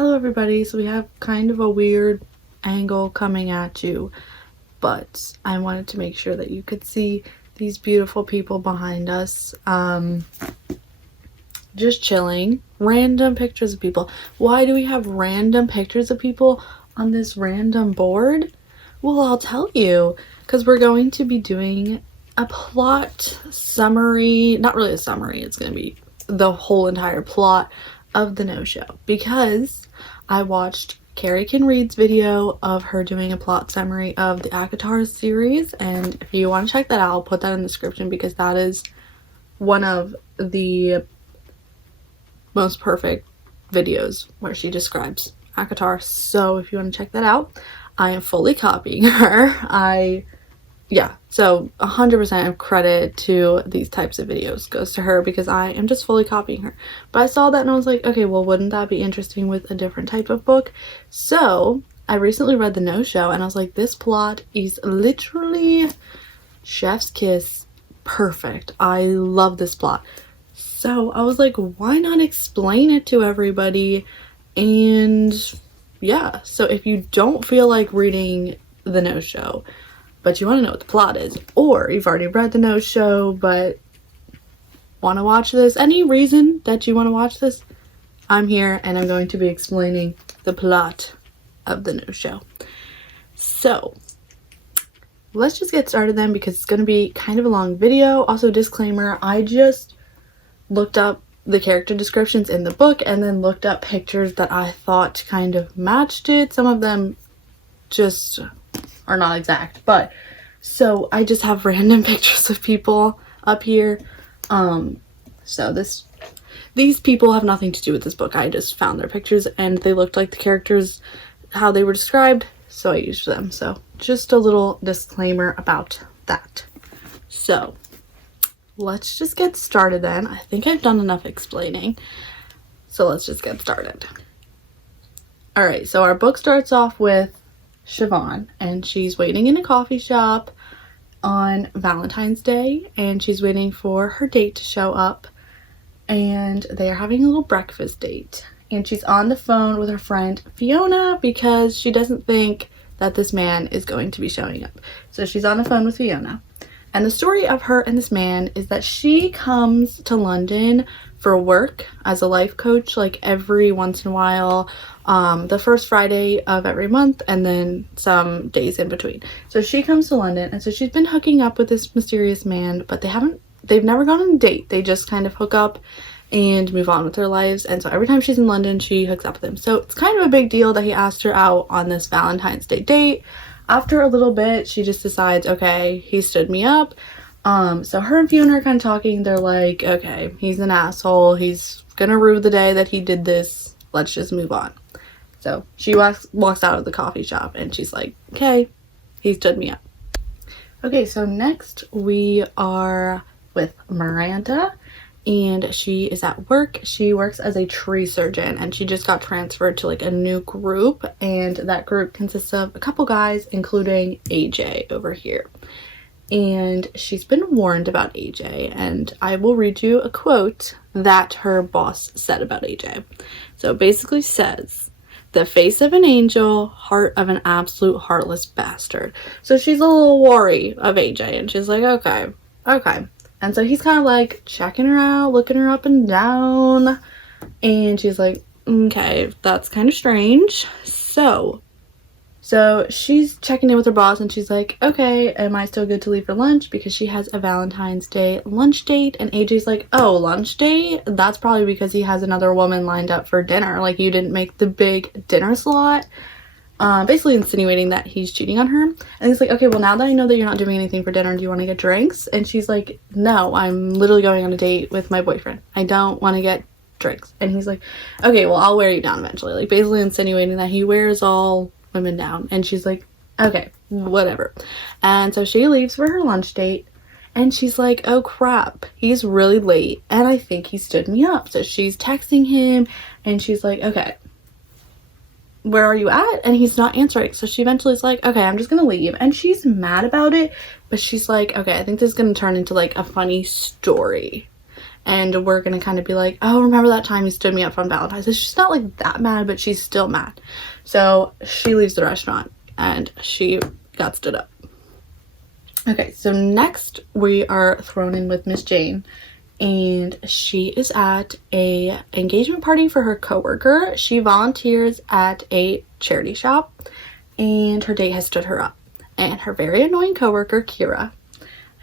Hello everybody, so we have kind of a weird angle coming at you, but I wanted to make sure that you could see these beautiful people behind us, just chilling. Random pictures of people. Why do we have random pictures of people on this random board? Well, I'll tell you, because we're going to be doing a plot summary, not really a summary, it's going to be the whole entire plot of the no-show, because I watched Cari Can Read's video of her doing a plot summary of the ACOTAR series, and if you want to check that out, I'll put that in the description because that is one of the most perfect videos where she describes ACOTAR. So if you want to check that out, I am fully copying her. So 100% of credit to these types of videos goes to her because I am just fully copying her. But I saw that and I was like, okay, well, wouldn't that be interesting with a different type of book? So I recently read the no-show and I was like, this plot is literally chef's kiss perfect. I love this plot. So I was like, why not explain it to everybody? And yeah, so if you don't feel like reading the no-show, but you want to know what the plot is, or you've already read the no-show but want to watch this, any reason that you want to watch this, I'm here and I'm going to be explaining the plot of the no-show. So let's just get started then, because it's going to be kind of a long video. Also, disclaimer, I just looked up the character descriptions in the book and then looked up pictures that I thought kind of matched it. Some of them just are not exact, but so I just have random pictures of people up here. So these people have nothing to do with this book. I just found their pictures and they looked like the characters how they were described, so I used them. So just a little disclaimer about that. So let's just get started then. I think I've done enough explaining, so let's just get started. All right, so our book starts off with Siobhan, and she's waiting in a coffee shop on Valentine's Day, and she's waiting for her date to show up, and they are having a little breakfast date, and she's on the phone with her friend Fiona because she doesn't think that this man is going to be showing up. So she's on the phone with Fiona, and the story of her and this man is that she comes to London for work as a life coach, like every once in a while, the first Friday of every month, and then some days in between. So she comes to London, and so she's been hooking up with this mysterious man, but they've never gone on a date. They just kind of hook up and move on with their lives. And so every time she's in London, she hooks up with him. So it's kind of a big deal that he asked her out on this Valentine's Day date. After a little bit, she just decides, okay, he stood me up. So her and Fiona are kind of talking. They're like, okay, he's an asshole. He's gonna rue the day that he did this. Let's just move on. So she walks out of the coffee shop and she's like, okay, he stood me up. Okay, so next we are with Miranda, and she is at work. She works as a tree surgeon, and she just got transferred to like a new group, and that group consists of a couple guys, including AJ over here. And she's been warned about AJ, and I will read you a quote that her boss said about AJ. So it basically says, "The face of an angel, heart of an absolute heartless bastard." So she's a little wary of AJ, and she's like, okay. And so he's kind of like checking her out, looking her up and down, and she's like, okay, that's kind of strange. So she's checking in with her boss, and she's like, okay, am I still good to leave for lunch? Because she has a Valentine's Day lunch date. And AJ's like, oh, lunch date? That's probably because he has another woman lined up for dinner. Like, you didn't make the big dinner slot. Basically insinuating that he's cheating on her. And he's like, okay, well, now that I know that you're not doing anything for dinner, do you want to get drinks? And she's like, no, I'm literally going on a date with my boyfriend. I don't want to get drinks. And he's like, okay, well, I'll wear you down eventually. Like, basically insinuating that he wears all women down. And she's like, okay, whatever. And so she leaves for her lunch date, and she's like, oh crap, he's really late and I think he stood me up. So she's texting him, and she's like, okay, where are you at? And he's not answering. So she eventually is like, okay, I'm just gonna leave. And she's mad about it, but she's like, okay, I think this is gonna turn into like a funny story. and we're gonna kind of be like, oh, remember that time you stood me up on Valentine's? So she's not like that mad, but she's still mad. So she leaves the restaurant and she got stood up. Okay, so next we are thrown in with Miss Jane, and she is at a engagement party for her coworker. She volunteers at a charity shop, and her date has stood her up. And her very annoying coworker, Kira,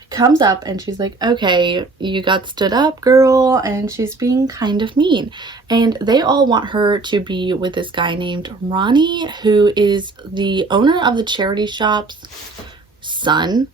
comes up and she's like, okay, you got stood up, girl, and she's being kind of mean. And they all want her to be with this guy named Ronnie, who is the owner of the charity shop's son,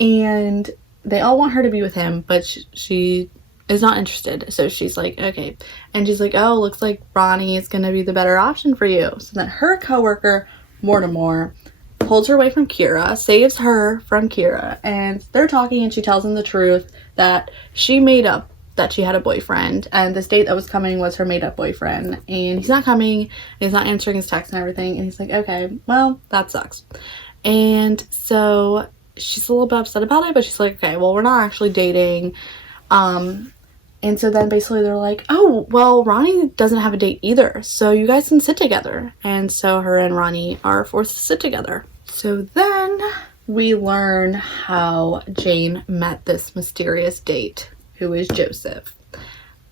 and they all want her to be with him, but she is not interested. So she's like, okay. And she's like, oh, looks like Ronnie is gonna be the better option for you. So then her coworker, Mortimer, pulls her away from Kira, saves her from Kira, and they're talking, and she tells him the truth that she made up that she had a boyfriend, and this date that was coming was her made up boyfriend, and he's not coming, he's not answering his texts and everything, and he's like, okay, well, that sucks. And so she's a little bit upset about it, but she's like, okay, well, we're not actually dating. And so then basically they're like, oh, well, Ronnie doesn't have a date either, so you guys can sit together. And so her and Ronnie are forced to sit together. So then we learn how Jane met this mysterious date, who is Joseph.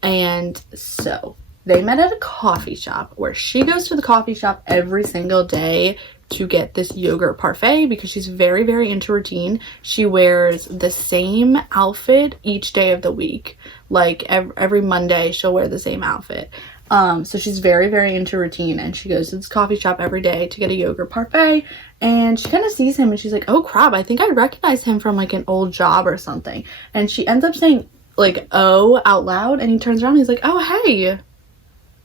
And so they met at a coffee shop, where she goes to the coffee shop every single day to get this yogurt parfait because she's very, very into routine. She wears the same outfit each day of the week. Like every Monday she'll wear the same outfit. So she's very, very into routine, and she goes to this coffee shop every day to get a yogurt parfait, and she kind of sees him and she's like, oh crap, I think I recognize him from like an old job or something. And she ends up saying like, oh, out loud, and he turns around and he's like, oh, hey,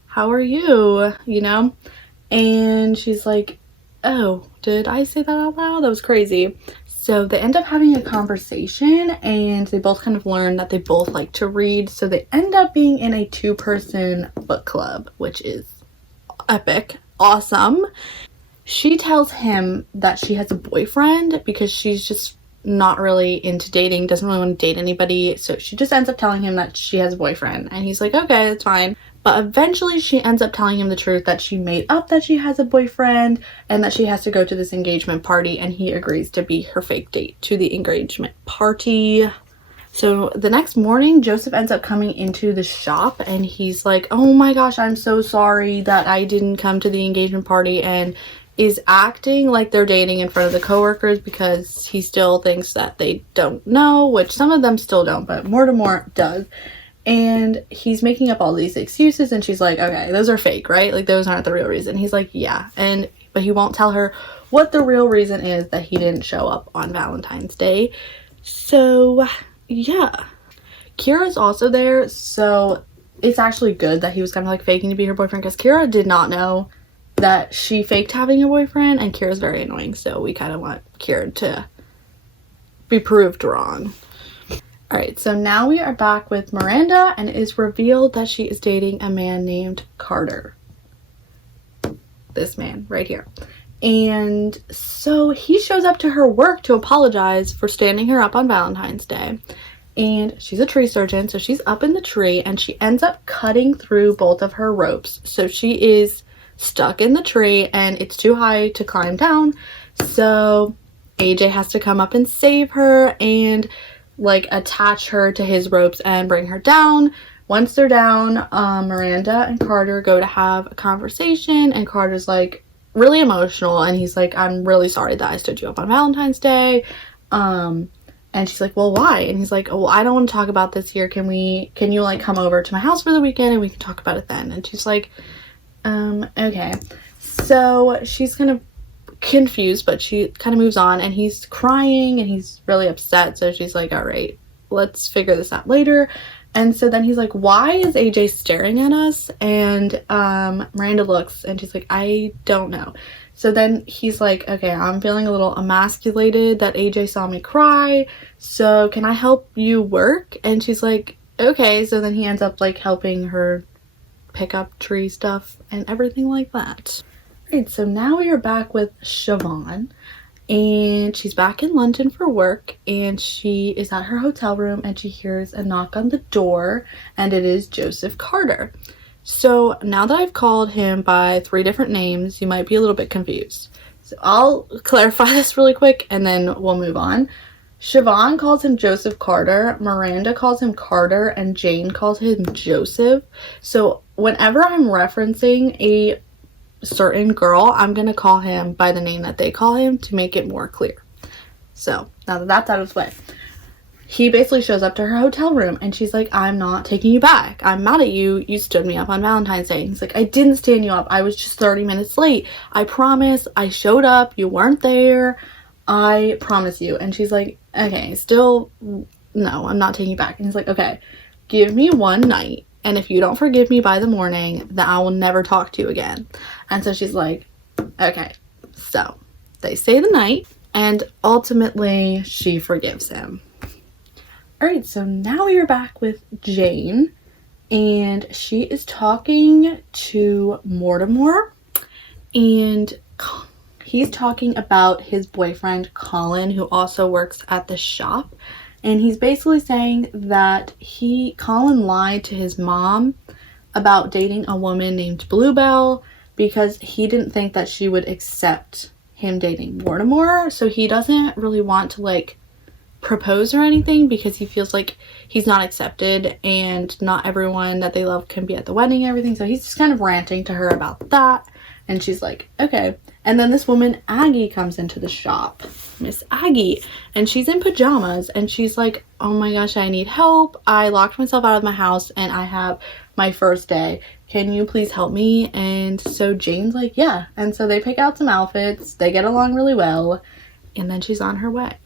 how are you? You know? And she's like, oh, did I say that out loud? That was crazy. So they end up having a conversation, and they both kind of learn that they both like to read. So they end up being in a 2-person book club, which is epic, awesome. She tells him that she has a boyfriend because she's just not really into dating, doesn't really want to date anybody. So she just ends up telling him that she has a boyfriend, and he's like, okay, that's fine. But eventually she ends up telling him the truth, that she made up that she has a boyfriend and that she has to go to this engagement party, and he agrees to be her fake date to the engagement party. So the next morning, Joseph ends up coming into the shop, and he's like, oh my gosh, I'm so sorry that I didn't come to the engagement party, and is acting like they're dating in front of the coworkers because he still thinks that they don't know, which some of them still don't, but Mortimer does. And he's making up all these excuses, and she's like, okay, those are fake, right? Like, those aren't the real reason. He's like, yeah. But he won't tell her what the real reason is that he didn't show up on Valentine's Day. So, yeah. Kira's also there, so it's actually good that he was kind of like faking to be her boyfriend, because Kira did not know that she faked having a boyfriend, and Kira's very annoying, so we kind of want Kira to be proved wrong. Alright, so now we are back with Miranda, and it is revealed that she is dating a man named Carter. This man right here. And so he shows up to her work to apologize for standing her up on Valentine's Day. And she's a tree surgeon, so she's up in the tree, and she ends up cutting through both of her ropes. So she is stuck in the tree, and it's too high to climb down. So AJ has to come up and save her and like attach her to his ropes and bring her down. Once they're down, Miranda and Carter go to have a conversation, and Carter's like really emotional, and he's like, I'm really sorry that I stood you up on Valentine's Day. And she's like, well, why? And he's like, oh, well, I don't want to talk about this here. Can you like come over to my house for the weekend and we can talk about it then? And she's like, okay. So she's kind of confused, but she kind of moves on, and he's crying and he's really upset. So she's like, all right, let's figure this out later. And so then he's like, why is AJ staring at us? And Miranda looks, and she's like, I don't know. So then he's like, okay, I'm feeling a little emasculated that AJ saw me cry, so can I help you work? And she's like, okay. So then he ends up like helping her pick up tree stuff and everything like that. Right, so now we are back with Siobhan, and she's back in London for work, and she is at her hotel room and she hears a knock on the door, and it is Joseph Carter. So now that I've called him by 3 different names, you might be a little bit confused. So I'll clarify this really quick and then we'll move on. Siobhan calls him Joseph Carter, Miranda calls him Carter, and Jane calls him Joseph. So whenever I'm referencing a certain girl, I'm gonna call him by the name that they call him to make it more clear. So now that that's out of the way, he basically shows up to her hotel room and she's like, I'm not taking you back. I'm mad at you. You stood me up on Valentine's Day. And he's like, I didn't stand you up. I was just 30 minutes late. I promise. I showed up. You weren't there. I promise you. And she's like, okay, still, no, I'm not taking you back. And he's like, okay, give me one night. And if you don't forgive me by the morning, then I will never talk to you again. And so she's like, okay. So they stay the night and ultimately she forgives him. Alright, so now we are back with Jane, and she is talking to Mortimer, and he's talking about his boyfriend Colin, who also works at the shop, and he's basically saying that Colin lied to his mom about dating a woman named Bluebell because he didn't think that she would accept him dating Mortimer, so he doesn't really want to propose or anything because he feels like he's not accepted and not everyone that they love can be at the wedding and everything. So he's just kind of ranting to her about that, and she's like, okay. And then this woman Aggie comes into the shop, Miss Aggie, and she's in pajamas and she's like, oh my gosh, I need help. I locked myself out of my house and I have my first day. Can you please help me? And so Jane's like, yeah. And so they pick out some outfits, they get along really well, and then she's on her way.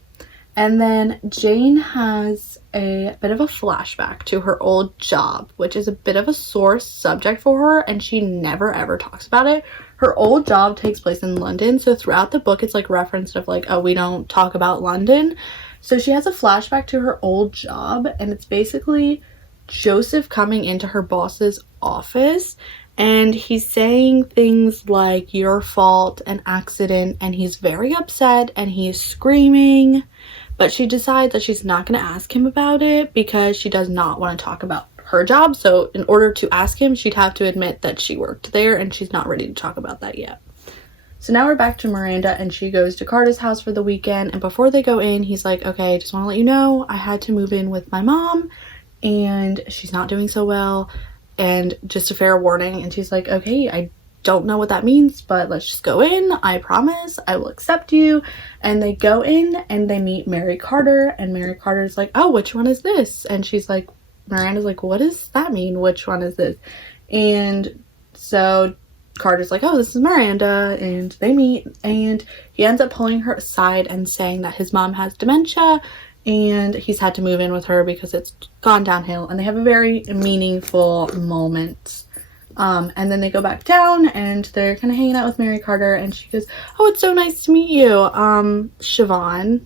And then Jane has a bit of a flashback to her old job, which is a bit of a sore subject for her, and she never ever talks about it. Her old job takes place in London, so throughout the book it's referenced of oh, we don't talk about London. So she has a flashback to her old job, and it's basically Joseph coming into her boss's office, and he's saying things like, your fault, an accident, and he's very upset and he's screaming. But she decides that she's not going to ask him about it because she does not want to talk about her job. So in order to ask him, she'd have to admit that she worked there, and she's not ready to talk about that yet. So now we're back to Miranda, and she goes to Carter's house for the weekend. And before they go in, he's like, okay, just want to let you know, I had to move in with my mom and she's not doing so well. And just a fair warning. And she's like, okay, I don't know what that means, but let's just go in. I promise I will accept you. And they go in and they meet Mary Carter, and Mary Carter's like, oh, which one is this? And she's like, Miranda's like, what does that mean? Which one is this? And so Carter's like, oh, this is Miranda, and they meet, and he ends up pulling her aside and saying that his mom has dementia and he's had to move in with her because it's gone downhill, and they have a very meaningful moment. And then they go back down and they're kind of hanging out with Mary Carter, and she goes, oh, it's so nice to meet you, Siobhan.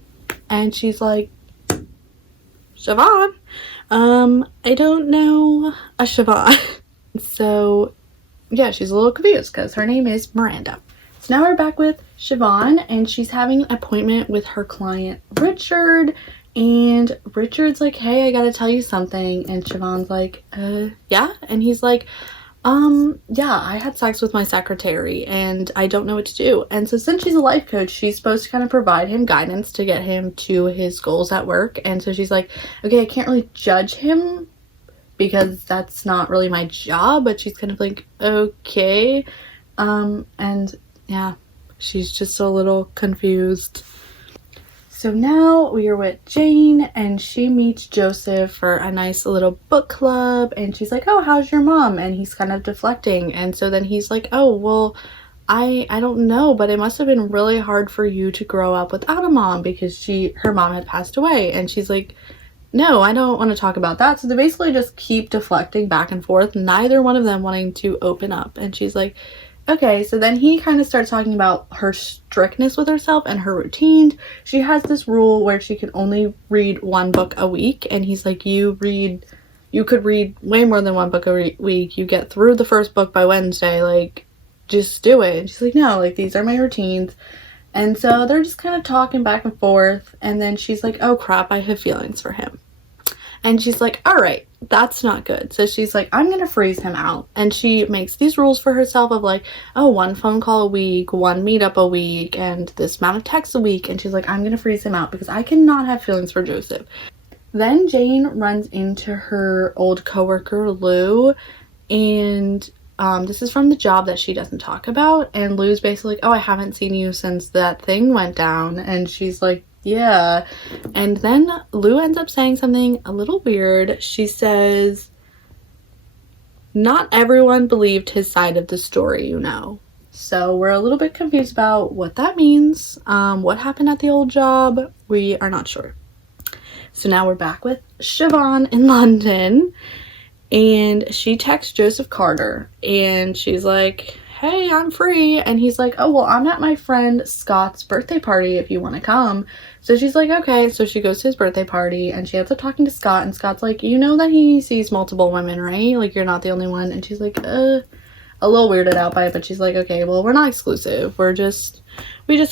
And she's like, Siobhan? I don't know a Siobhan. So yeah, she's a little confused because her name is Miranda. So now we're back with Siobhan, and she's having an appointment with her client Richard, and Richard's like, hey, I gotta tell you something. And Siobhan's like, yeah? And he's like, yeah, I had sex with my secretary and I don't know what to do. And so since she's a life coach, she's supposed to kind of provide him guidance to get him to his goals at work. And so she's like, okay, I can't really judge him because that's not really my job, but she's kind of like, okay. And yeah, she's just a little confused. So now we are with Jane, and she meets Joseph for a nice little book club, and she's like, oh, how's your mom? And he's kind of deflecting, and so then he's like, oh, well, I don't know, but it must have been really hard for you to grow up without a mom because her mom had passed away. And she's like, no, I don't want to talk about that. So they basically just keep deflecting back and forth, neither one of them wanting to open up. And she's like, okay. So then he kind of starts talking about her strictness with herself and her routines. She has this rule where she can only read one book a week, and he's like, you could read way more than one book a week. You get through the first book by Wednesday, just do it. And she's like, no, these are my routines. And so they're just kind of talking back and forth, and then she's like, oh crap, I have feelings for him. And she's like, all right, that's not good. So she's like, I'm gonna freeze him out. And she makes these rules for herself of like, oh, 1 phone call a week, 1 meetup a week, and this amount of texts a week. And she's like, I'm gonna freeze him out because I cannot have feelings for Joseph. Then Jane runs into her old coworker Lou, and this is from the job that she doesn't talk about. And Lou's basically like, oh, I haven't seen you since that thing went down. And she's like, yeah. And then Lou ends up saying something a little weird. She says, not everyone believed his side of the story, you know. So we're a little bit confused about what that means. What happened at the old job? We are not sure. So now we're back with Siobhan in London, and she texts Joseph Carter, and she's like, hey, I'm free. And he's like, oh, well, I'm at my friend Scott's birthday party if you want to come. So she's like, okay. So she goes to his birthday party, and she ends up talking to Scott, and Scott's like, you know that he sees multiple women, right? Like, you're not the only one. And she's like, a little weirded out by it, but she's like, okay, well, we're not exclusive. We just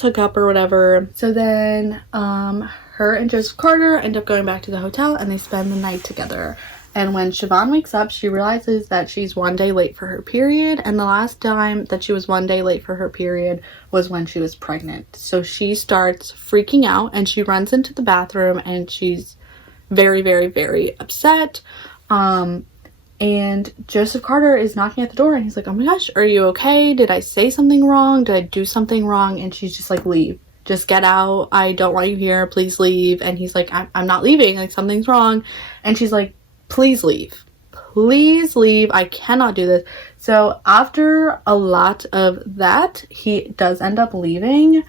hook up or whatever. So then, her and Joseph Carter end up going back to the hotel, and they spend the night together. And when Siobhan wakes up, she realizes that she's 1 day late for her period, and the last time that she was 1 day late for her period was when she was pregnant. So she starts freaking out, and she runs into the bathroom, and she's very, very, very upset. And Joseph Carter is knocking at the door, and he's like, oh my gosh, are you okay? Did I say something wrong? Did I do something wrong? And she's just like, leave. Just get out. I don't want you here. Please leave. And he's like, I'm not leaving. Like, something's wrong. And she's like, please leave. Please leave. I cannot do this. So after a lot of that, he does end up leaving,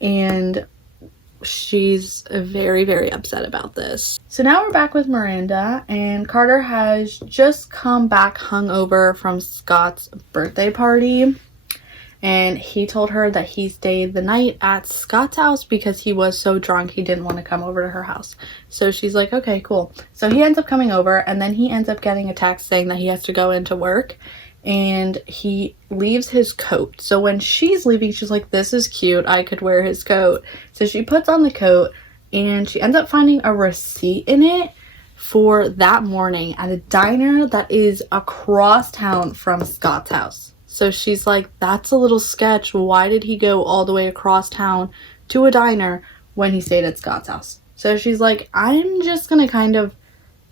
and she's very, very upset about this. So now we're back with Miranda, and Carter has just come back hungover from Scott's birthday party. And he told her that he stayed the night at Scott's house because he was so drunk he didn't want to come over to her house. So she's like, okay, cool. So he ends up coming over, and then he ends up getting a text saying that he has to go into work, and he leaves his coat. So when she's leaving, she's like, this is cute. I could wear his coat. So she puts on the coat, and she ends up finding a receipt in it for that morning at a diner that is across town from Scott's house. So she's like, that's a little sketch. Why did he go all the way across town to a diner when he stayed at Scott's house? So she's like, I'm just gonna kind of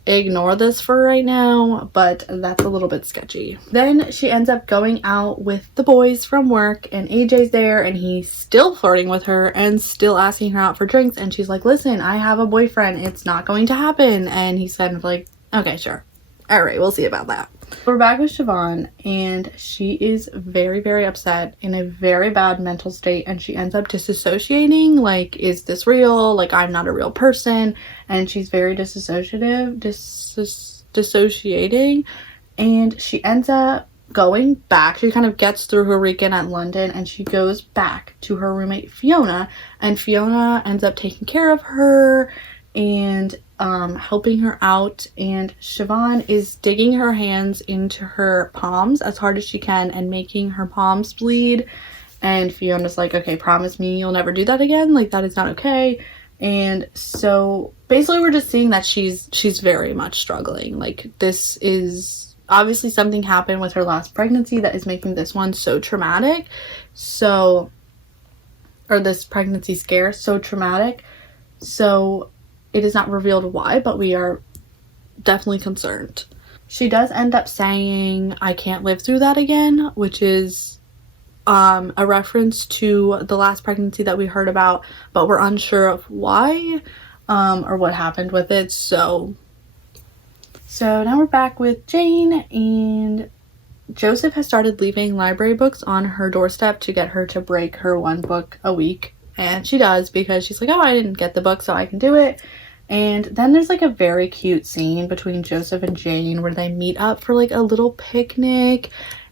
ignore this for right now, but that's a little bit sketchy. Then she ends up going out with the boys from work, and AJ's there, and he's still flirting with her and still asking her out for drinks. And she's like, listen, I have a boyfriend. It's not going to happen. And he's kind of like, okay, sure. All right, we'll see about that. We're back with Siobhan, and she is very, very upset, in a very bad mental state, and she ends up disassociating. Like, is this real? Like, I'm not a real person. And she's very dissociating, and she ends up going back. She kind of gets through her weekend at London, and she goes back to her roommate Fiona, and Fiona ends up taking care of her and helping her out, and Siobhan is digging her hands into her palms as hard as she can and making her palms bleed. And Fiona's like, okay, promise me you'll never do that again. Like, that is not okay. And so basically we're just seeing that she's very much struggling. Like, this is obviously something happened with her last pregnancy that is making this one so traumatic. So, or this pregnancy scare so traumatic. So it is not revealed why, but we are definitely concerned. She does end up saying, I can't live through that again, which is a reference to the last pregnancy that we heard about, but we're unsure of why or what happened with it. So now we're back with Jane, and Joseph has started leaving library books on her doorstep to get her to break her 1 book a week. And she does, because she's like, oh, I didn't get the book, so I can do it. And then there's like a very cute scene between Joseph and Jane where they meet up for like a little picnic,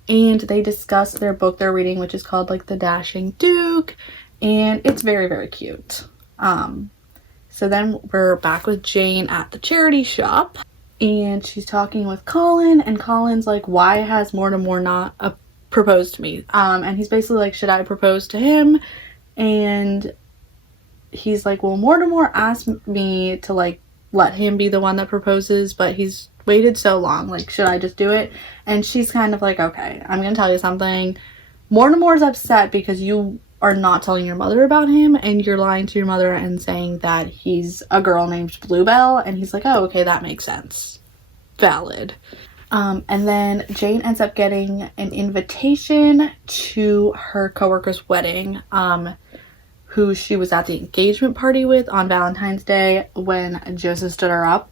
and they discuss their book they're reading, which is called like The Dashing Duke, and it's very, very cute. So then we're back with Jane at the charity shop, and she's talking with Colin, and Colin's like, why has Mortimer not proposed to me? And he's basically like, should I propose to him? And he's like, well, Mortimer asked me to like let him be the one that proposes, but he's waited so long, like, should I just do it? And she's kind of like, okay, I'm gonna tell you something. Mortimer's upset because you are not telling your mother about him, and you're lying to your mother and saying that he's a girl named Bluebell. And he's like, oh, okay, that makes sense. Valid. And then Jane ends up getting an invitation to her coworker's wedding, who she was at the engagement party with on Valentine's Day when Joseph stood her up.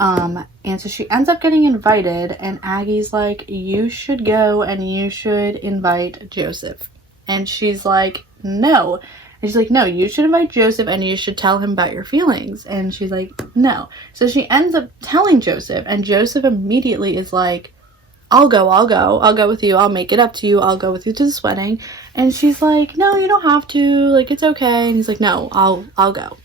And so she ends up getting invited, and Aggie's like, you should go and you should invite Joseph. And she's like, no. And she's like, no, you should invite Joseph and you should tell him about your feelings. And she's like, no. So she ends up telling Joseph, and Joseph immediately is like, I'll go with you, I'll make it up to you, I'll go with you to this wedding. And she's like, no, you don't have to, like, it's okay. And he's like, no, I'll go.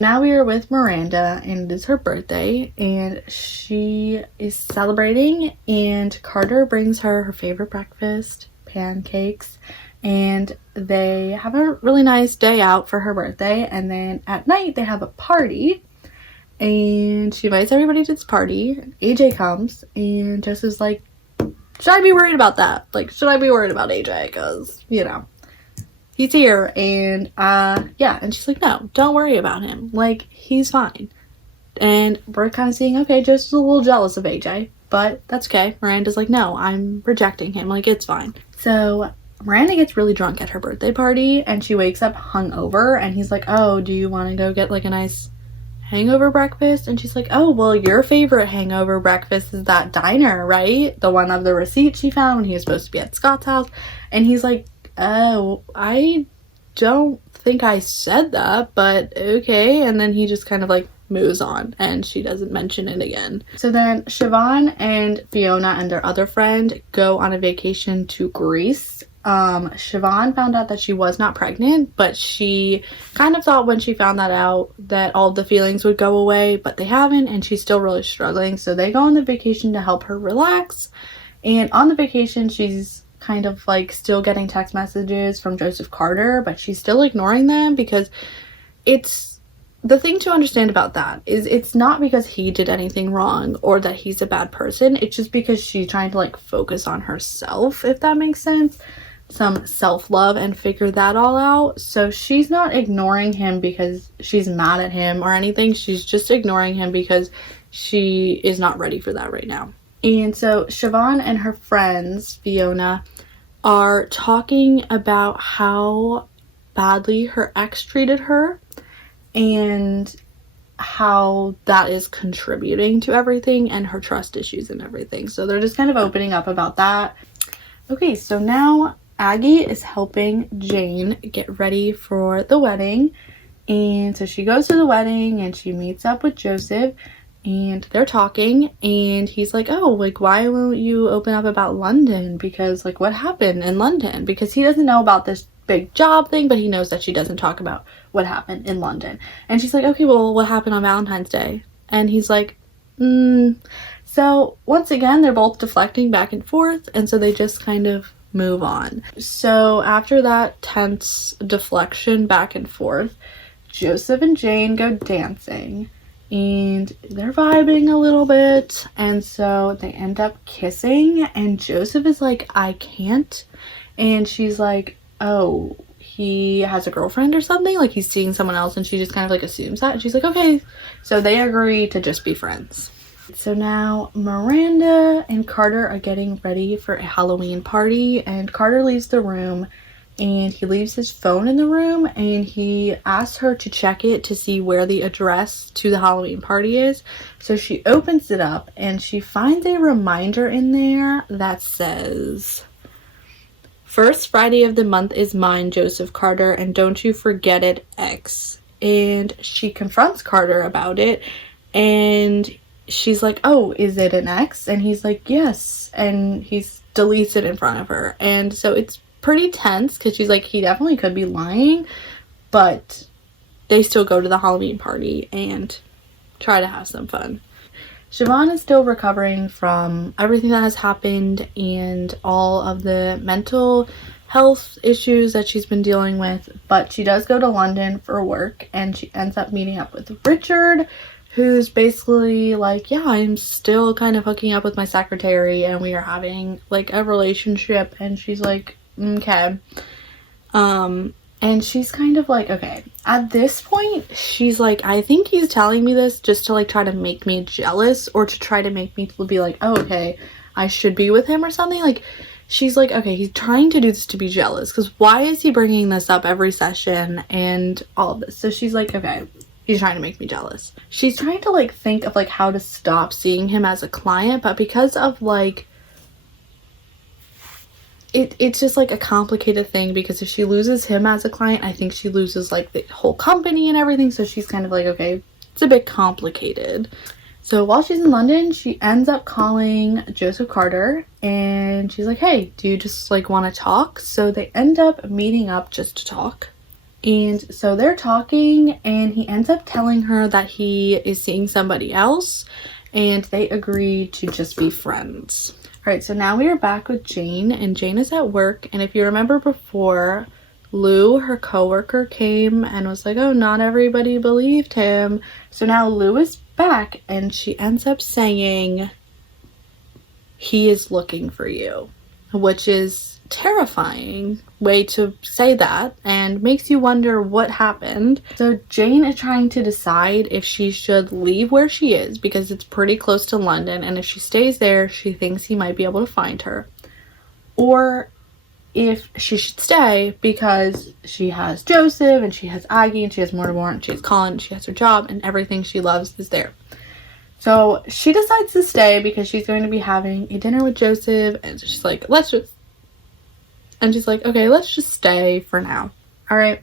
Now we are with Miranda, and it is her birthday, and she is celebrating, and Carter brings her favorite breakfast, pancakes, and they have a really nice day out for her birthday. And then at night they have a party, and she invites everybody to this party. AJ comes, and Joseph's like, should I be worried about that? Like, should I be worried about AJ? Because, you know, he's here. And yeah, and she's like, no, don't worry about him, like, he's fine. And we're kind of seeing, okay, Joseph's a little jealous of AJ, but that's okay. Miranda's like, no, I'm rejecting him, like, it's fine. So Miranda gets really drunk at her birthday party, and she wakes up hungover, and he's like, oh, do you want to go get like a nice hangover breakfast? And she's like, oh, well, your favorite hangover breakfast is that diner, right? The one of the receipt she found when he was supposed to be at Scott's house. And he's like, oh, I don't think I said that, but okay. And then he just kind of like moves on, and she doesn't mention it again. So then Siobhan and Fiona and their other friend go on a vacation to Greece. Siobhan found out that she was not pregnant, but she kind of thought when she found that out that all the feelings would go away, but they haven't, and she's still really struggling. So they go on the vacation to help her relax. And on the vacation, she's kind of like still getting text messages from Joseph Carter, but she's still ignoring them, because it's the thing to understand about that is it's not because he did anything wrong or that he's a bad person. It's just because she's trying to like focus on herself, if that makes sense. Some self-love, and figure that all out. So she's not ignoring him because she's mad at him or anything. She's just ignoring him because she is not ready for that right now. And so Siobhan and her friends, Fiona, are talking about how badly her ex treated her and how that is contributing to everything and her trust issues and everything. So they're just kind of opening up about that. Okay, so now Aggie is helping Jane get ready for the wedding. And so she goes to the wedding and she meets up with Joseph, and they're talking, and he's like, oh, like, why won't you open up about London? Because, like, what happened in London? Because he doesn't know about this big job thing, but he knows that she doesn't talk about what happened in London. And she's like, okay, well, what happened on Valentine's Day? And he's like, So once again, they're both deflecting back and forth, and so they just kind of move on. So after that tense deflection back and forth, Joseph and Jane go dancing, and they're vibing a little bit, and so they end up kissing, and Joseph is like, I can't. And she's like, oh, he has a girlfriend or something, like he's seeing someone else, and she just kind of like assumes that, and she's like, okay. So they agree to just be friends. So now Miranda and Carter are getting ready for a Halloween party, and Carter leaves the room, and he leaves his phone in the room, and he asks her to check it to see where the address to the Halloween party is. So she opens it up, and she finds a reminder in there that says, first Friday of the month is mine, Joseph Carter, and don't you forget it, X. And she confronts Carter about it, and she's like, oh, is it an X? And he's like, yes. And he deletes it in front of her. And so it's pretty tense, because she's like, he definitely could be lying, but they still go to the Halloween party and try to have some fun. Siobhan is still recovering from everything that has happened and all of the mental health issues that she's been dealing with, but she does go to London for work, and she ends up meeting up with Richard, who's basically like, yeah, I'm still kind of hooking up with my secretary and we are having like a relationship. And she's like, okay. And she's kind of like, okay, at this point, she's like, I think he's telling me this just to like try to make me jealous, or to try to make me be like, oh, okay, I should be with him or something. Like, she's like, okay, he's trying to do this to be jealous, because why is he bringing this up every session and all of this? So she's like, okay, he's trying to make me jealous. She's trying to like think of like how to stop seeing him as a client, but because of like, it's just like a complicated thing, because if she loses him as a client, I think she loses like the whole company and everything. So she's kind of like, okay, it's a bit complicated. So while she's in London, she ends up calling Joseph Carter, and she's like, hey, do you just like want to talk? So they end up meeting up just to talk. And so they're talking, and he ends up telling her that he is seeing somebody else, and they agree to just be friends. All right, so now we are back with Jane, and Jane is at work. And if you remember before, Lou, her coworker, came and was like, oh, not everybody believed him. So now Lou is back, and she ends up saying, he is looking for you, which is terrifying way to say that, and makes you wonder what happened. So Jane is trying to decide if she should leave where she is, because it's pretty close to London, and if she stays there, she thinks he might be able to find her, or if she should stay because she has Joseph, and she has Aggie, and she has Mortimer, and she has Colin, and she has her job, and everything she loves is there. So she decides to stay because she's going to be having a dinner with Joseph, and so she's like, she's like, okay, let's just stay for now. All right.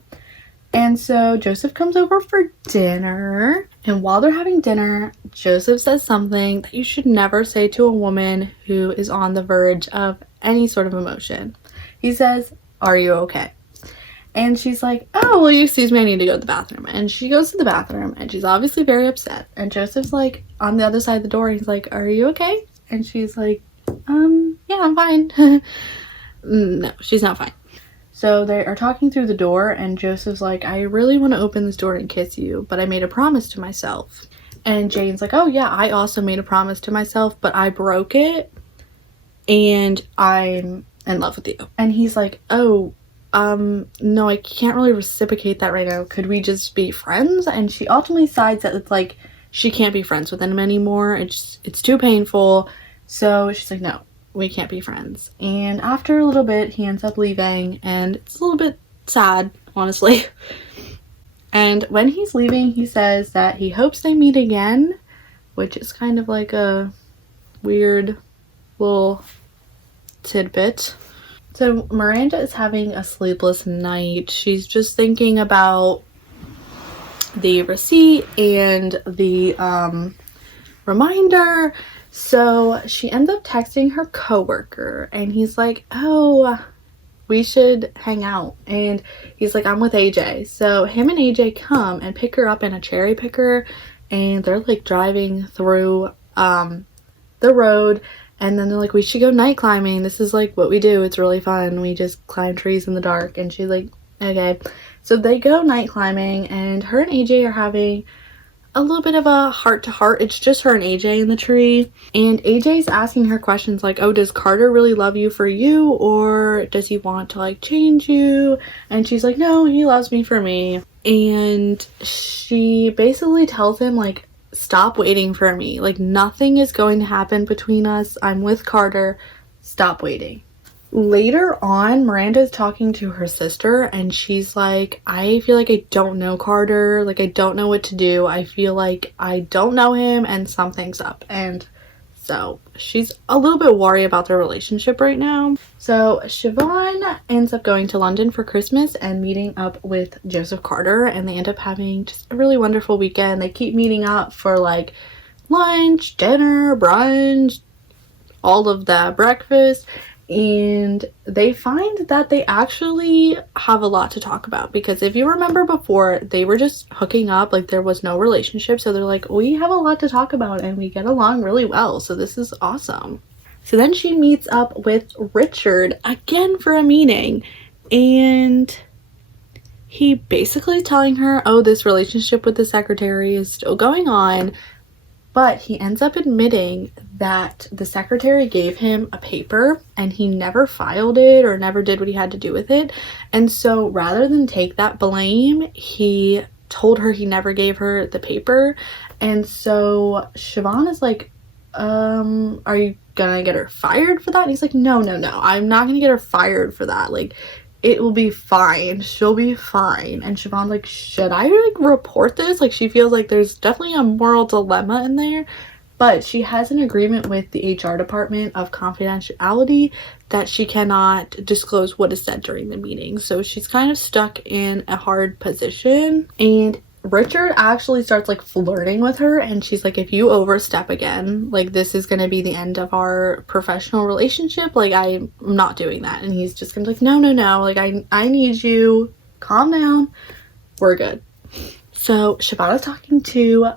And so Joseph comes over for dinner, and while they're having dinner, Joseph says something that you should never say to a woman who is on the verge of any sort of emotion. He says, are you okay? And she's like, oh, will you excuse me? I need to go to the bathroom. And she goes to the bathroom, and she's obviously very upset. And Joseph's like on the other side of the door. He's like, are you okay? And she's like, yeah, I'm fine. No, she's not fine. So they are talking through the door, and Joseph's like, I really want to open this door and kiss you, but I made a promise to myself. And Jane's like, oh yeah, I also made a promise to myself, but I broke it, and I'm in love with you. And he's like, oh, no, I can't really reciprocate that right now. Could we just be friends? And she ultimately decides that it's like, she can't be friends with him anymore. It's too painful. So she's like, no, we can't be friends. And after a little bit, he ends up leaving, and it's a little bit sad, honestly. And when he's leaving, he says that he hopes they meet again, which is kind of like a weird little tidbit. So Miranda is having a sleepless night. She's just thinking about the receipt and the reminder. So she ends up texting her coworker, and he's like, oh, we should hang out. And he's like, I'm with AJ. So him and AJ come and pick her up in a cherry picker, and they're like driving through the road, and then they're like, we should go night climbing. This is like what we do. It's really fun. We just climb trees in the dark. And she's like, okay. So they go night climbing, and her and AJ are having a little bit of a heart-to-heart. It's just her and AJ in the tree, and AJ's asking her questions like, oh, does Carter really love you for you, or does he want to like change you? And she's like, no, he loves me for me. And she basically tells him like, stop waiting for me, like nothing is going to happen between us. I'm with Carter, stop waiting. Later on, Miranda's talking to her sister, and she's like, I feel like I don't know Carter. Like, I don't know what to do. I feel like I don't know him, and something's up. And so she's a little bit worried about their relationship right now. So Siobhan ends up going to London for Christmas and meeting up with Joseph Carter, and they end up having just a really wonderful weekend. They keep meeting up for like lunch, dinner, brunch, all of that, breakfast. And they find that they actually have a lot to talk about, because if you remember before, they were just hooking up, like there was no relationship. So they're like, we have a lot to talk about and we get along really well, so this is awesome. So then she meets up with Richard again for a meeting, And he basically telling her, oh, this relationship with the secretary is still going on, but he ends up admitting that the secretary gave him a paper and he never filed it or never did what he had to do with it. And so rather than take that blame, he told her he never gave her the paper. And so Siobhan is like, are you gonna get her fired for that? And he's like, no, I'm not gonna get her fired for that. Like, it will be fine. She'll be fine. And Siobhan's like, should I like report this? Like, she feels like there's definitely a moral dilemma in there. But she has an agreement with the HR department of confidentiality that she cannot disclose what is said during the meeting. So she's kind of stuck in a hard position. And Richard actually starts like flirting with her, and she's like, if you overstep again, like, this is gonna be the end of our professional relationship. Like, I'm not doing that. And he's just gonna be like, no, like, I need you, calm down, we're good. So Shabata's talking to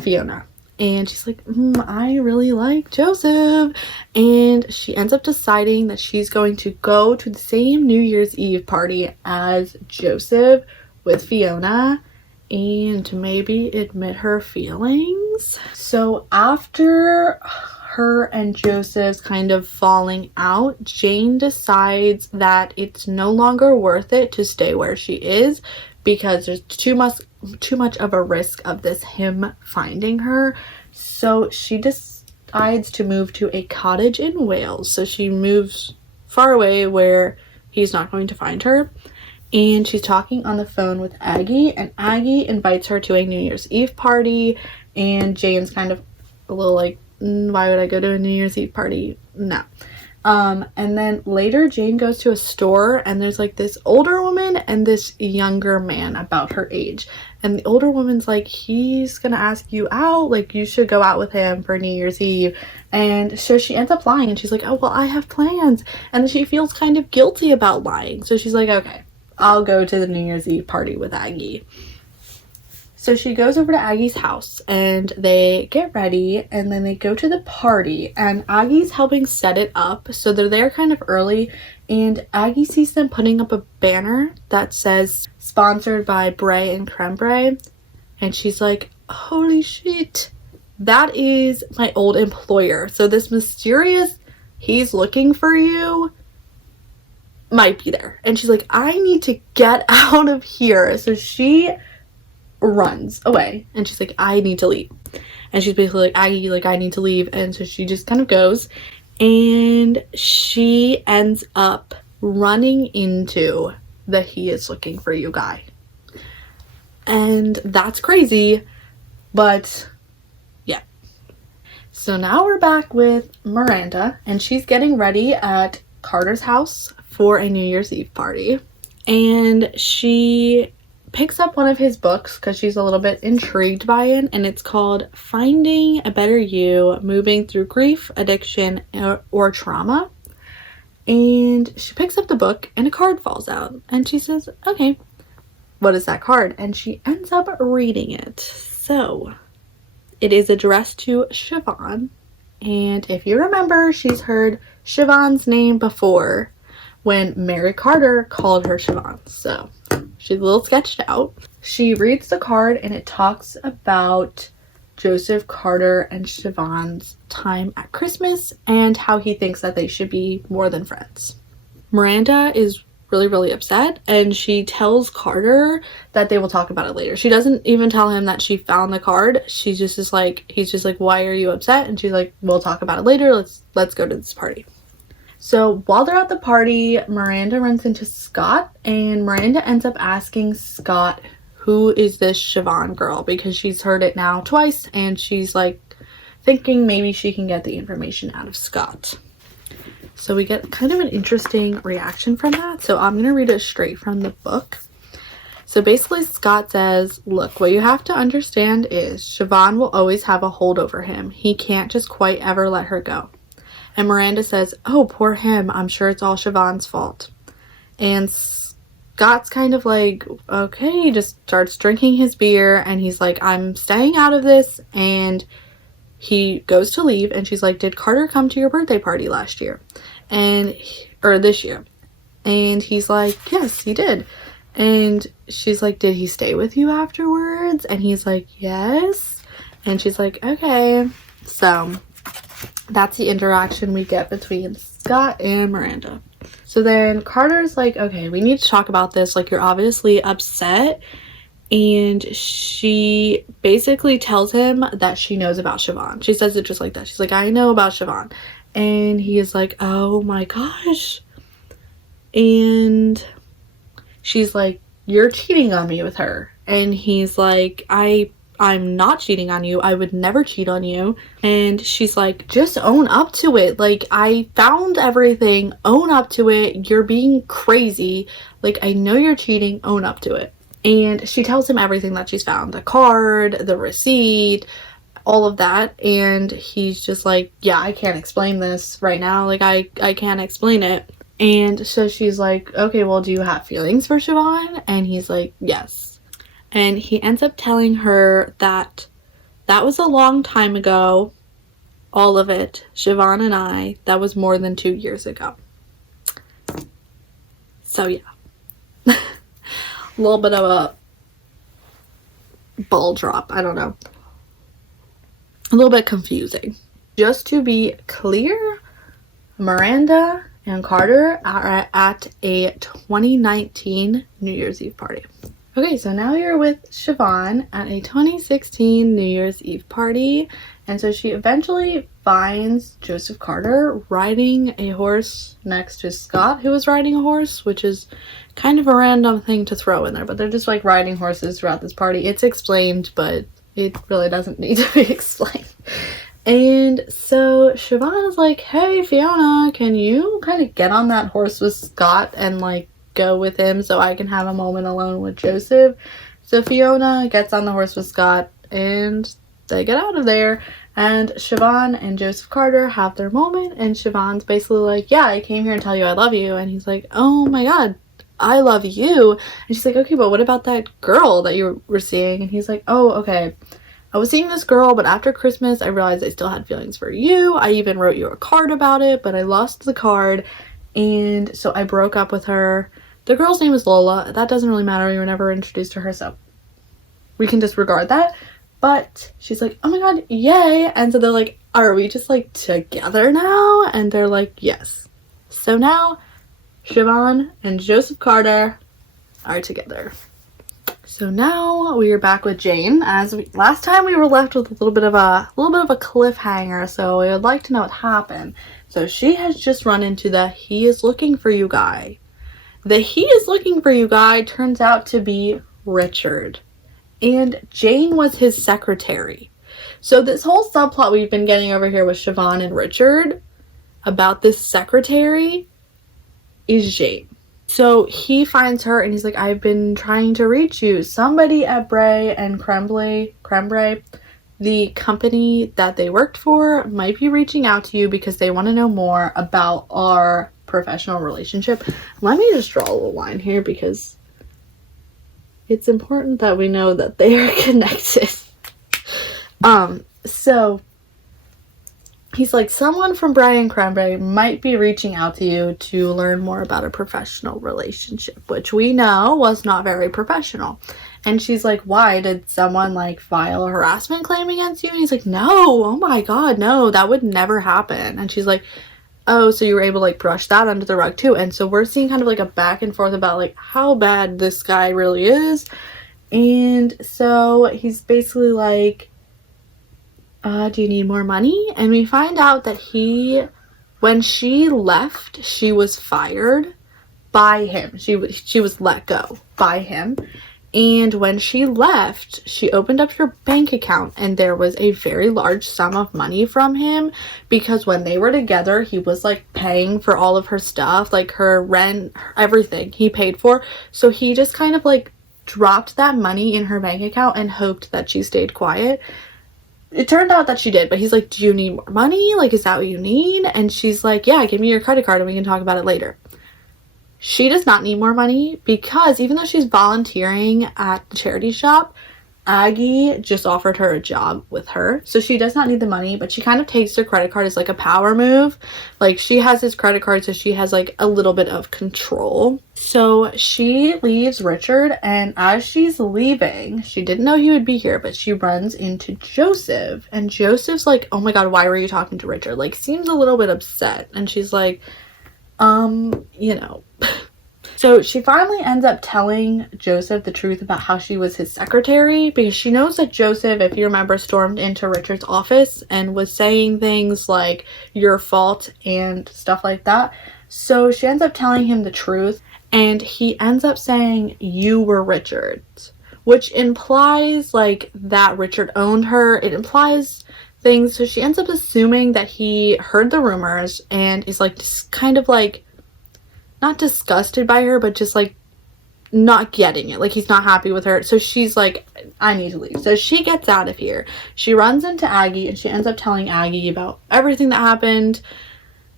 Fiona, and she's like, I really like Joseph. And she ends up deciding that she's going to go to the same New Year's Eve party as Joseph with Fiona and to maybe admit her feelings. So after her and Joseph's kind of falling out, Jane decides that it's no longer worth it to stay where she is because there's too much of a risk of him finding her. So she decides to move to a cottage in Wales. So she moves far away where he's not going to find her. And she's talking on the phone with Aggie, and Aggie invites her to a New Year's Eve party, and Jane's kind of a little like, why would I go to a New Year's Eve party? No. And then later Jane goes to a store, and there's like this older woman and this younger man about her age. And the older woman's like, he's gonna ask you out, like, you should go out with him for New Year's Eve. And so she ends up lying, and she's like, oh, well, I have plans. And then she feels kind of guilty about lying. So she's like, okay, I'll go to the New Year's Eve party with Aggie. So she goes over to Aggie's house and they get ready, and then they go to the party, and Aggie's helping set it up. So they're there kind of early, and Aggie sees them putting up a banner that says sponsored by Bray and Creme Bray. And she's like, holy shit, that is my old employer. So this mysterious he's looking for you might be there. And she's like, I need to get out of here. So she runs away, and she's like, I need to leave. And she's basically like, Aggie, like, I need to leave. And so she just kind of goes, and she ends up running into the he is looking for you guy. And that's crazy, but yeah. So now we're back with Miranda, and she's getting ready at Carter's house for a New Year's Eve party, and she picks up one of his books because she's a little bit intrigued by it, and it's called Finding a Better You, Moving Through Grief, Addiction, or Trauma. And she picks up the book, and a card falls out, and she says, okay, what is that card? And she ends up reading it. So it is addressed to Siobhan, and if you remember, she's heard Siobhan's name before when Mary Carter called her Siobhan. So she's a little sketched out. She reads the card, and it talks about Joseph Carter and Siobhan's time at Christmas and how he thinks that they should be more than friends. Miranda is really upset, and she tells Carter that they will talk about it later. She doesn't even tell him that she found the card. She just is like, he's just like, why are you upset? And she's like, we'll talk about it later. Let's go to this party. So while they're at the party, Miranda runs into Scott, and Miranda ends up asking Scott, who is this Siobhan girl? Because she's heard it now twice, and she's like thinking maybe she can get the information out of Scott. So we get kind of an interesting reaction from that. So I'm going to read it straight from the book. So basically Scott says, look, what you have to understand is Siobhan will always have a hold over him. He can't just quite ever let her go. And Miranda says, oh, poor him. I'm sure it's all Siobhan's fault. And Scott's kind of like, okay, he just starts drinking his beer, and he's like, I'm staying out of this. And he goes to leave, and she's like, did Carter come to your birthday party last year? Or this year? And he's like, yes, he did. And she's like, did he stay with you afterwards? And he's like, yes. And she's like, okay. So that's the interaction we get between Scott and Miranda. So then Carter's like, okay, we need to talk about this. Like, you're obviously upset. And she basically tells him that she knows about Siobhan. She says it just like that. She's like, I know about Siobhan. And he is like, oh my gosh. And she's like, you're cheating on me with her. And he's like, I'm not cheating on you. I would never cheat on you. And she's like, just own up to it. Like, I found everything. Own up to it. You're being crazy. Like, I know you're cheating. Own up to it. And she tells him everything that she's found. The card, the receipt, all of that. And he's just like, yeah, I can't explain this right now. Like, I can't explain it. And so she's like, okay, well, do you have feelings for Siobhan? And he's like, yes. And he ends up telling her that that was a long time ago. All of it. Siobhan and I. That was more than 2 years ago. So, yeah. A little bit of a ball drop. I don't know. A little bit confusing. Just to be clear, Miranda and Carter are at a 2019 New Year's Eve party. Okay, so now you're with Siobhan at a 2016 New Year's Eve party. And so she eventually finds Joseph Carter riding a horse next to Scott, who was riding a horse, which is kind of a random thing to throw in there. But they're just like riding horses throughout this party. It's explained, but it really doesn't need to be explained. And so Siobhan is like, hey, Fiona, can you kind of get on that horse with Scott and like go with him so I can have a moment alone with Joseph? So Fiona gets on the horse with Scott and they get out of there. And Siobhan and Joseph Carter have their moment. And Siobhan's basically like, yeah, I came here to tell you I love you. And he's like, oh my God, I love you. And she's like, okay, but what about that girl that you were seeing? And he's like, oh, okay. I was seeing this girl, but after Christmas, I realized I still had feelings for you. I even wrote you a card about it, but I lost the card. And so I broke up with her. The girl's name is Lola. That doesn't really matter. We were never introduced to her, so we can disregard that. But she's like, oh my God, yay. And so they're like, are we just like together now? And they're like, yes. So now Siobhan and Joseph Carter are together. So now we are back with Jane. Last time we were left with a little bit of a cliffhanger, so we would like to know what happened. So she has just run into the he is looking for you guy. The he is looking for you guy turns out to be Richard. And Jane was his secretary. So this whole subplot we've been getting over here with Siobhan and Richard about this secretary is Jane. So he finds her and he's like, I've been trying to reach you. Somebody at Bray and Crembray, the company that they worked for, might be reaching out to you because they want to know more about our professional relationship. Let me just draw a little line here because it's important that we know that they are connected. So he's like, someone from Brian Cranberry might be reaching out to you to learn more about a professional relationship, which we know was not very professional. And she's like, why? Did someone like file a harassment claim against you? And he's like, no, oh my God, no, that would never happen. And she's like, oh, so you were able to like brush that under the rug too. And so we're seeing kind of like a back and forth about like how bad this guy really is. And so he's basically like, do you need more money? And we find out that when she left, she was fired by him. She was let go by him. And when she left, she opened up her bank account and there was a very large sum of money from him because when they were together, he was like paying for all of her stuff, like her rent, everything he paid for. So he just kind of like dropped that money in her bank account and hoped that she stayed quiet. It turned out that she did, but he's like, do you need more money? Like, is that what you need? And she's like, yeah, give me your credit card and we can talk about it later. She does not need more money because even though she's volunteering at the charity shop, Aggie just offered her a job with her, so she does not need the money, but she kind of takes her credit card as like a power move. Like, she has his credit card, so she has like a little bit of control. So she leaves Richard, and as she's leaving, she didn't know he would be here, but she runs into Joseph, and Joseph's like, oh my god, why were you talking to Richard? Like, seems a little bit upset, and she's like, you know. So she finally ends up telling Joseph the truth about how she was his secretary, because she knows that Joseph, if you remember, stormed into Richard's office and was saying things like, your fault and stuff like that. So she ends up telling him the truth, and he ends up saying, you were Richard's, which implies like that Richard owned her. It implies things. So she ends up assuming that he heard the rumors and is like just kind of like, not disgusted by her, but just like not getting it. Like, he's not happy with her. So she's like, I need to leave. So she gets out of here. She runs into Aggie, and she ends up telling Aggie about everything that happened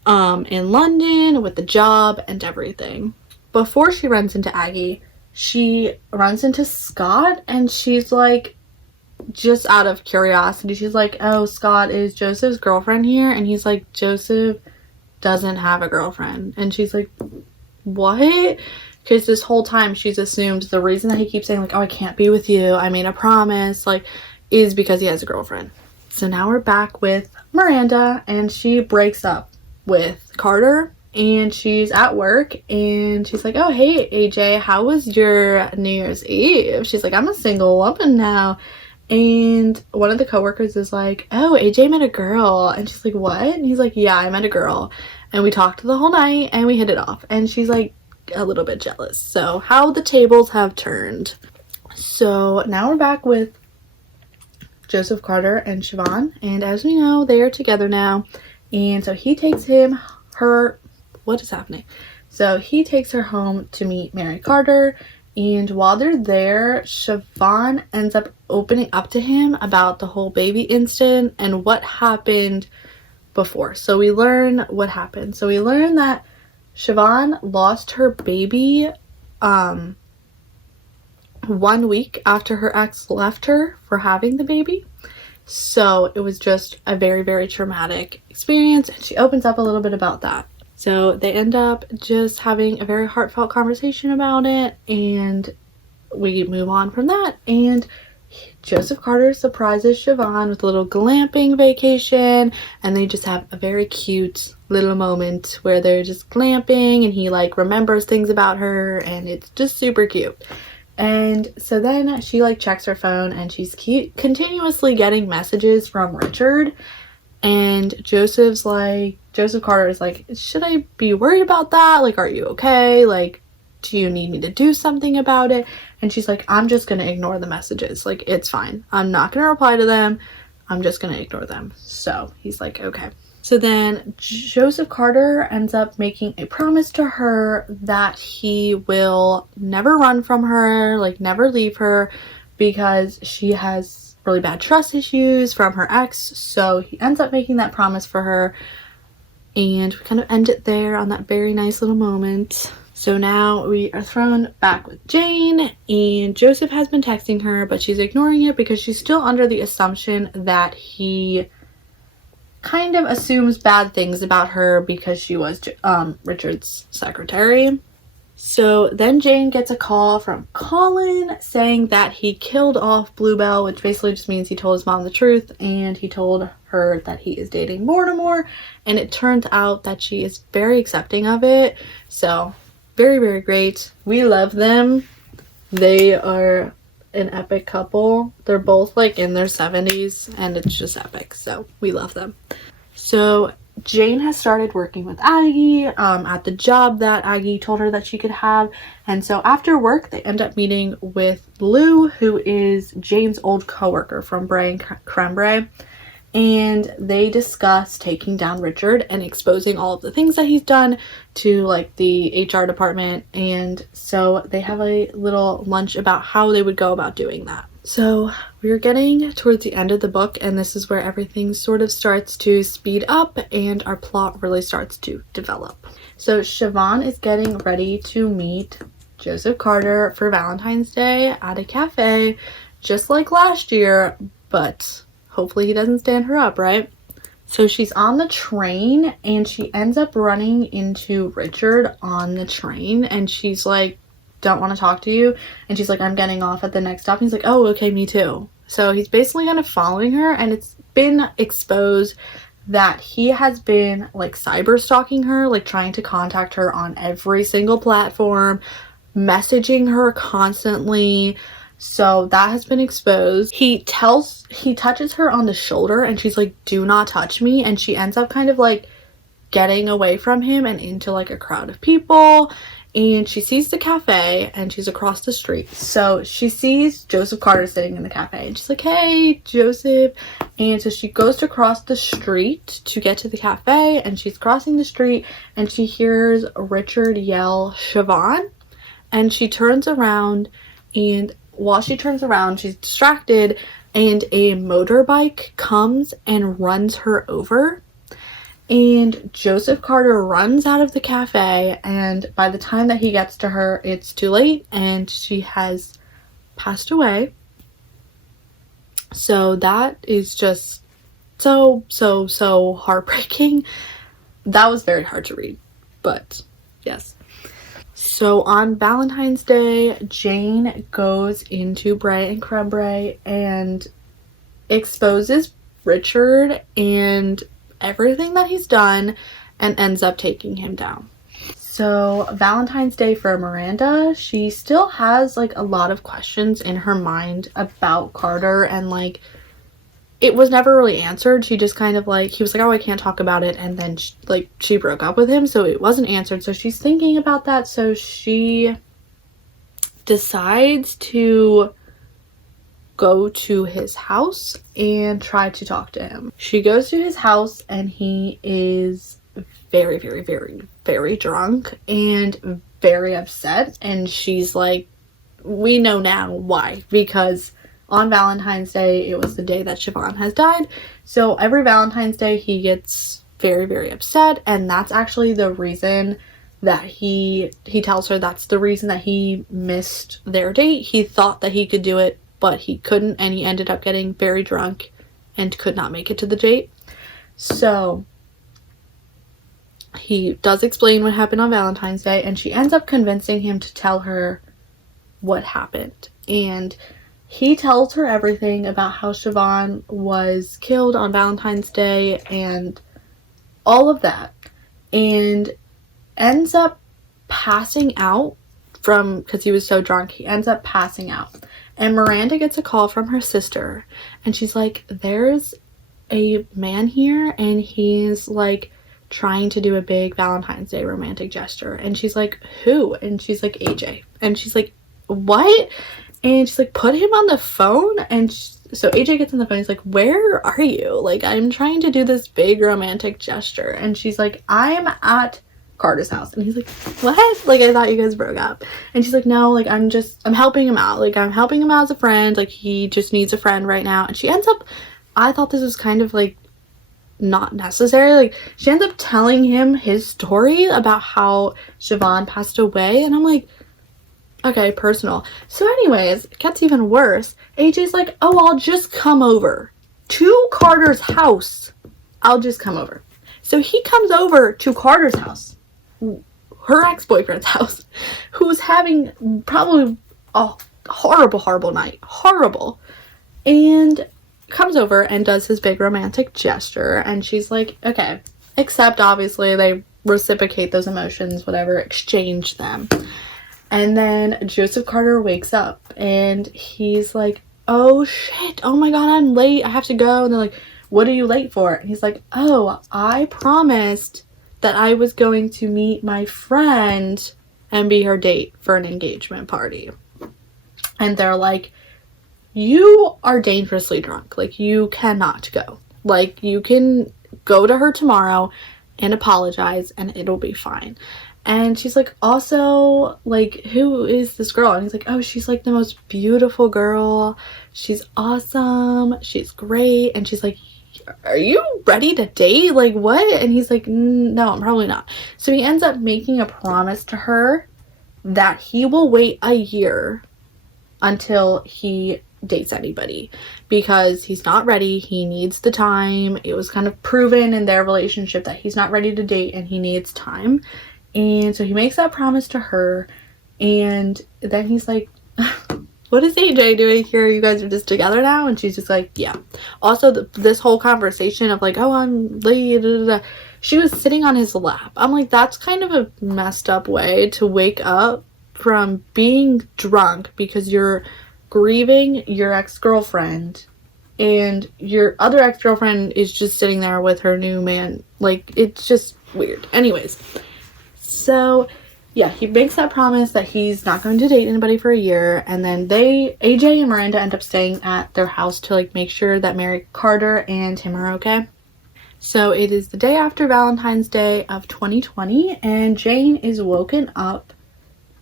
in London with the job and everything. Before she runs into Aggie, she runs into Scott, and she's like, just out of curiosity, she's like, oh, Scott, is Joseph's girlfriend here? And he's like, Joseph doesn't have a girlfriend. And she's like, what? Because this whole time she's assumed the reason that he keeps saying like, oh, I can't be with you, I made a promise, like, is because he has a girlfriend. So now we're back with Miranda, and she breaks up with Carter, and she's at work, and she's like, oh, hey, AJ, how was your New Year's Eve? She's like, I'm a single woman now. And one of the coworkers is like, oh, AJ met a girl. And she's like, what? And he's like, yeah, I met a girl, and we talked the whole night, and we hit it off. And she's like a little bit jealous. So how the tables have turned. So now we're back with Joseph, Carter, and Siobhan, and as we know, they are together now. And so he takes what is happening? So he takes her home to meet Mary Carter. And while they're there, Siobhan ends up opening up to him about the whole baby incident and what happened before. So we learn what happened. So we learn that Siobhan lost her baby 1 week after her ex left her for having the baby. So it was just a very, very traumatic experience, and she opens up a little bit about that. So they end up just having a very heartfelt conversation about it, and we move on from that. And Joseph Carter surprises Siobhan with a little glamping vacation, and they just have a very cute little moment where they're just glamping, and he like remembers things about her, and it's just super cute. And so then she like checks her phone, and she's continuously getting messages from Richard. And Joseph Carter is like, should I be worried about that? Like, are you okay? Like, do you need me to do something about it? And she's like, I'm just gonna ignore the messages. Like, it's fine. I'm not gonna reply to them. I'm just gonna ignore them. So he's like, okay. So then Joseph Carter ends up making a promise to her that he will never run from her, like never leave her, because she has really bad trust issues from her ex. So he ends up making that promise for her, and we kind of end it there on that very nice little moment. So now we are thrown back with Jane, and Joseph has been texting her, but she's ignoring it because she's still under the assumption that he kind of assumes bad things about her because she was Richard's secretary. So then Jane gets a call from Colin saying that he killed off Bluebell, which basically just means he told his mom the truth, and he told her that he is dating Mortimer, and it turns out that she is very accepting of it. So very, very great. We love them. They are an epic couple. They're both like in their 70s, and it's just epic. So we love them. So Jane has started working with Aggie at the job that Aggie told her that she could have. And so after work, they end up meeting with Lou, who is Jane's old coworker from Bray and Creme. And they discuss taking down Richard and exposing all of the things that he's done to like the HR department. And so they have a little lunch about how they would go about doing that. So we're getting towards the end of the book, and this is where everything sort of starts to speed up and our plot really starts to develop. So Siobhan is getting ready to meet Joseph Carter for Valentine's Day at a cafe, just like last year, but hopefully he doesn't stand her up, right? So she's on the train and she ends up running into Richard on the train, and she's like, don't want to talk to you. And she's like, I'm getting off at the next stop. And he's like, oh, okay, me too. So he's basically kind of following her, and it's been exposed that he has been like cyber stalking her, like trying to contact her on every single platform, messaging her constantly. So that has been exposed. He touches her on the shoulder and she's like, do not touch me. And she ends up kind of like getting away from him and into like a crowd of people. And she sees the cafe and she's across the street. So she sees Joseph Carter sitting in the cafe and she's like, hey, Joseph. And so she goes to cross the street to get to the cafe, and she's crossing the street and she hears Richard yell, Siobhan. And she turns around, and while she turns around, she's distracted, and a motorbike comes and runs her over. And Joseph Carter runs out of the cafe, and by the time that he gets to her, it's too late and she has passed away. So that is just so heartbreaking. That was very hard to read, but yes. So on Valentine's Day, Jane goes into Bray and Crebre and exposes Richard and everything that he's done, and ends up taking him down. So Valentine's Day for Miranda, she still has like a lot of questions in her mind about Carter, and like it was never really answered. She just kind of like, he was like, oh, I can't talk about it, and then she broke up with him, so it wasn't answered. So she's thinking about that. So she decides to go to his house and try to talk to him. She goes to his house and he is very, very, very, very drunk and very upset. And she's like, we know now why, because on Valentine's Day, it was the day that Siobhan has died. So every Valentine's Day, he gets very, very upset. And that's actually the reason that he tells her that's the reason that he missed their date. He thought that he could do it, but he couldn't, and he ended up getting very drunk and could not make it to the date. So he does explain what happened on Valentine's Day, and she ends up convincing him to tell her what happened. And he tells her everything about how Siobhan was killed on Valentine's Day and all of that, and ends up passing out because he was so drunk. He ends up passing out. And Miranda gets a call from her sister, and she's like, there's a man here and he's like trying to do a big Valentine's Day romantic gesture. And she's like, who? And she's like, AJ. And she's like, what? And she's like, put him on the phone. And so AJ gets on the phone. He's like, where are you? Like, I'm trying to do this big romantic gesture. And she's like, I'm at Carter's house. And he's like, what? Like, I thought you guys broke up. And she's like, no, like, I'm helping him out. Like, I'm helping him out as a friend. Like, he just needs a friend right now. And she ends up, I thought this was kind of like not necessary. Like, she ends up telling him his story about how Siobhan passed away. And I'm like, okay, personal. So anyways, it gets even worse. AJ's like, oh, I'll just come over to Carter's house. I'll just come over. So he comes over to Carter's house, her ex-boyfriend's house, who's having probably a horrible night. Horrible. And comes over and does his big romantic gesture. And she's like, okay. Except, obviously, they reciprocate those emotions, whatever, exchange them. And then Joseph Carter wakes up and he's like, oh shit, oh my god, I'm late, I have to go. And they're like, what are you late for? And he's like, oh, I promised that I was going to meet my friend and be her date for an engagement party. And they're like, you are dangerously drunk. Like, you cannot go. Like, you can go to her tomorrow and apologize and it'll be fine. And she's like, also, like, who is this girl? And he's like, oh, she's like the most beautiful girl. She's awesome. She's great. And she's like, are you ready to date? Like, what? And he's like, no, I'm probably not. So he ends up making a promise to her that he will wait a year until he dates anybody because he's not ready. He needs the time. It was kind of proven in their relationship that he's not ready to date and he needs time. And so he makes that promise to her, and then he's like, what is AJ doing here? You guys are just together now? And she's just like, yeah. Also, this whole conversation of like, oh, I'm late, da, da, da. She was sitting on his lap. I'm like, that's kind of a messed up way to wake up from being drunk because you're grieving your ex-girlfriend and your other ex-girlfriend is just sitting there with her new man. Like, it's just weird. Anyways, so yeah, he makes that promise that he's not going to date anybody for a year, and then AJ and Miranda end up staying at their house to like make sure that Mary Carter and him are okay. So it is the day after Valentine's Day of 2020, and Jane is woken up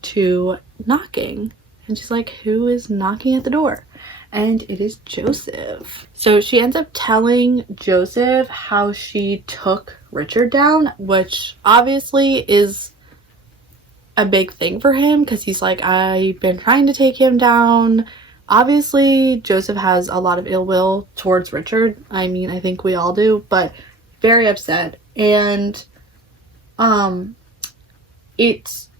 to knocking. And she's like, who is knocking at the door? And it is Joseph. So she ends up telling Joseph how she took Richard down, which obviously is a big thing for him because he's like, I've been trying to take him down. Obviously, Joseph has a lot of ill will towards Richard. I mean, I think we all do, but very upset. And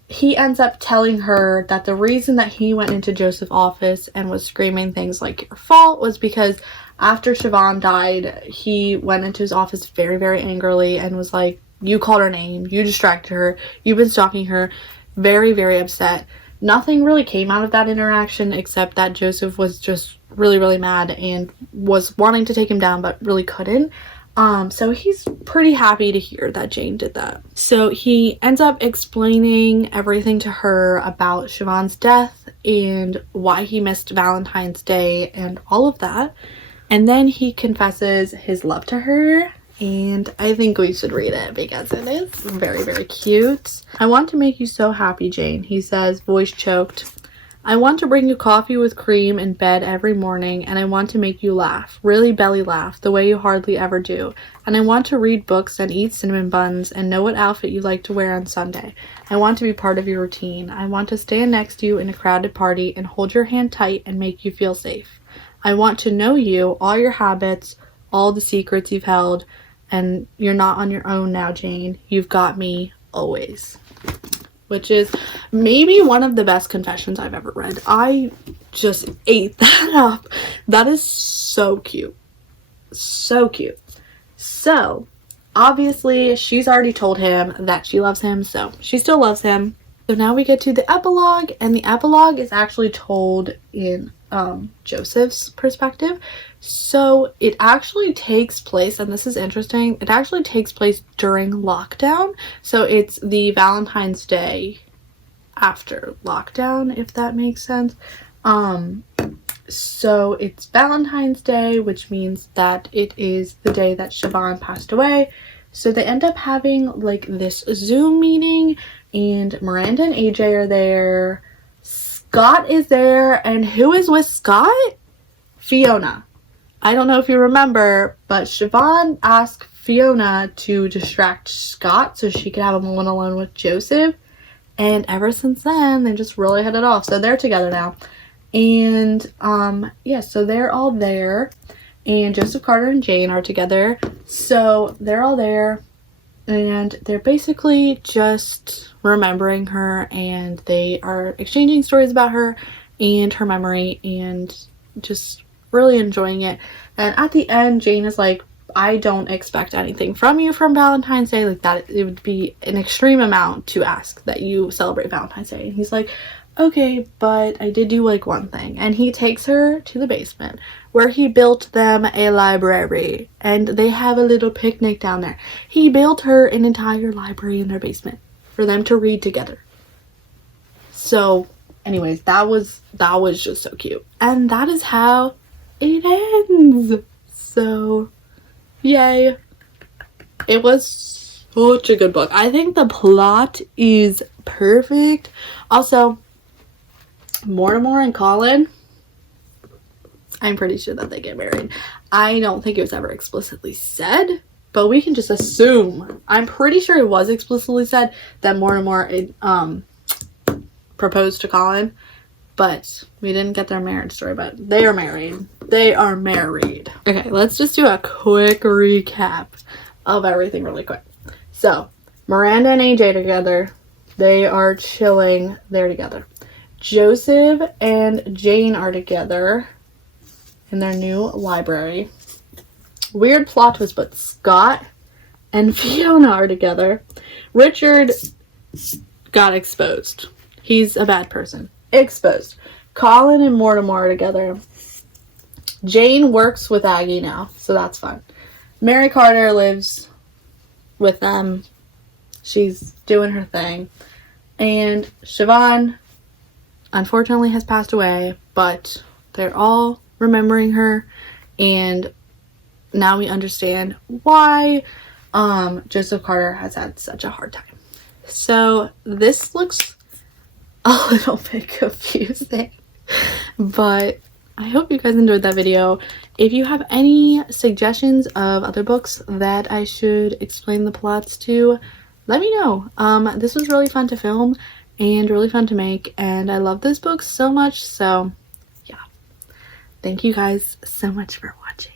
he ends up telling her that the reason that he went into Joseph's office and was screaming things like your fault was because after Siobhan died, he went into his office very, very angrily and was like, you called her name, you distracted her, you've been stalking her. Very, very upset. Nothing really came out of that interaction except that Joseph was just really, really mad and was wanting to take him down but really couldn't. So he's pretty happy to hear that Jane did that. So he ends up explaining everything to her about Siobhan's death and why he missed Valentine's Day and all of that. And then he confesses his love to her, and I think we should read it because it is very, very cute. I want to make you so happy, Jane, he says, voice choked. I want to bring you coffee with cream in bed every morning, and I want to make you laugh, really belly laugh, the way you hardly ever do. And I want to read books and eat cinnamon buns and know what outfit you like to wear on Sunday. I want to be part of your routine. I want to stand next to you in a crowded party and hold your hand tight and make you feel safe. I want to know you, all your habits, all the secrets you've held, and you're not on your own now, Jane. You've got me always. Which is maybe one of the best confessions I've ever read. I just ate that up. That is so cute. So cute. So, obviously, she's already told him that she loves him, so she still loves him. So now we get to the epilogue, and the epilogue is actually told in Joseph's perspective. So it actually takes place, and this is interesting, it actually takes place during lockdown. So it's the Valentine's Day after lockdown, if that makes sense. So it's Valentine's Day, which means that it is the day that Siobhan passed away. So they end up having like this Zoom meeting, and Miranda and AJ are there. Scott is there, and who is with Scott? Fiona. I don't know if you remember, but Siobhan asked Fiona to distract Scott so she could have a one-on-one with Joseph. And ever since then, they just really hit it off. So they're together now. And, yeah, so they're all there. And Joseph Carter and Jane are together. So they're all there. And they're basically just remembering her. And they are exchanging stories about her and her memory. And just really enjoying it. And at the end, Jane is like, I don't expect anything from you from Valentine's Day. Like, that it would be an extreme amount to ask that you celebrate Valentine's Day. And he's like, okay, but I did do like one thing. And he takes her to the basement where he built them a library, and they have a little picnic down there. He built her an entire library in their basement for them to read together. So anyways, that was just so cute. And that is how it ends. So yay. It was such a good book. I think the plot is perfect. Also, Mortimer and Colin, I'm pretty sure that they get married. I don't think it was ever explicitly said, but we can just assume. I'm pretty sure it was explicitly said that Mortimer proposed to Colin. But we didn't get their marriage story, but they are married. They are married. Okay, let's just do a quick recap of everything really quick. So, Miranda and AJ together. They are chilling. They're together. Joseph and Jane are together in their new library. Weird plot twist, but Scott and Fiona are together. Richard got exposed. He's a bad person. Exposed. Colin and Mortimer are together. Jane works with Aggie now, so that's fun. Mary Carter lives with them. She's doing her thing. And Siobhan, unfortunately, has passed away, but they're all remembering her, and now we understand why Joseph Carter has had such a hard time. So this looks a little bit confusing, but I hope you guys enjoyed that video. If you have any suggestions of other books that I should explain the plots to, let me know. This was really fun to film and really fun to make, and I love this book so much. So yeah, thank you guys so much for watching.